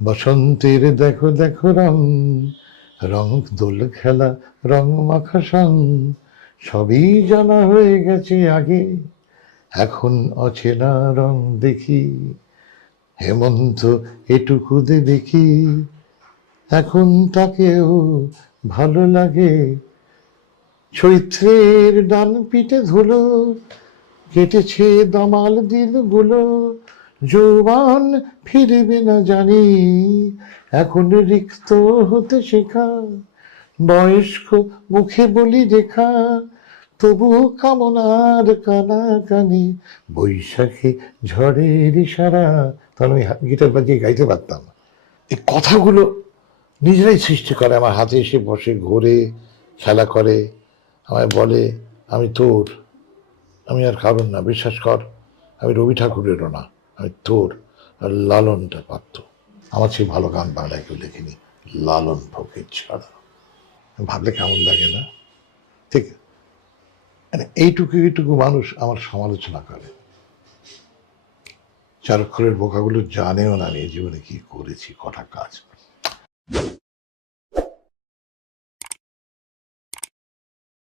বসন্তের দেখো দেখো রং, রং দোল খেলা, রং মাখা সং, সবই জানা হয়ে গেছে আগে, এখন অচেনা রং দেখি। হেমন্ত এটুকু দেবে কি, এখন তাকেও ভালো লাগে। চৈত্রের ডান পিঠে ধুলো, কেটেছে দামাল দিনগুলো, যৌবন ফিরবে না জানি, এখন রিক্ত হতে শেখা, বয়স্ক মুখে বলি রেখা, তবু কামনার কানাকানি, বৈশাখী ঝড়ের ইশারা। তখন আমি গিটার বাজিয়ে গাইতে পারতাম। এই কথাগুলো নিজেরাই সৃষ্টি করে, আমার হাতে এসে বসে, ঘোরে, খেলা করে, আমায় বলে আমি তোর, আমি আর কারণ না, বিশ্বাস কর, আমি রবি ঠাকুরেরও না, আমি তোর। আর লালনটা পারত। আমার সেই ভালো গান বাংলায় কেউ লেখেনি, লালন ফকির ছাড়া। ভাবলে কেমন লাগে না? ঠিক মানে এইটুকু এইটুকু মানুষ আমার সমালোচনা করে, চার অক্ষরের বোকাগুলো জানেও না আমি এই জীবনে কি করেছি, কটা কাজ।